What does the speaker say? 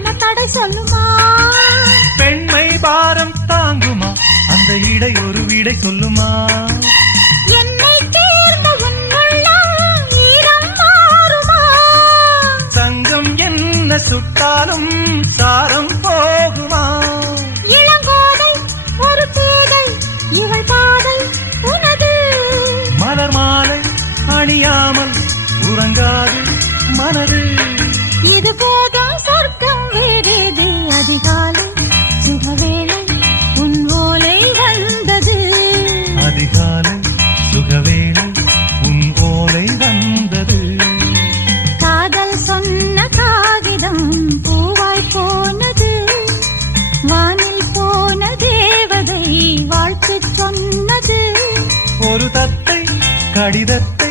வார்த்தை சொல்லுமா? பெண்மை பாரம் தாங்குமா? அந்த இடை ஒரு விடை சொல்லுமா? என்னை தங்கம் என்ன சுட்டாலும் சாரம் போகுமா? இளங்கோதை ஒரு பேதை இவள் பாதை உனது. மலர் மாலை அணியாமல் உறங்காது மனது. ഒരു തത്തൈ കടിതത്ത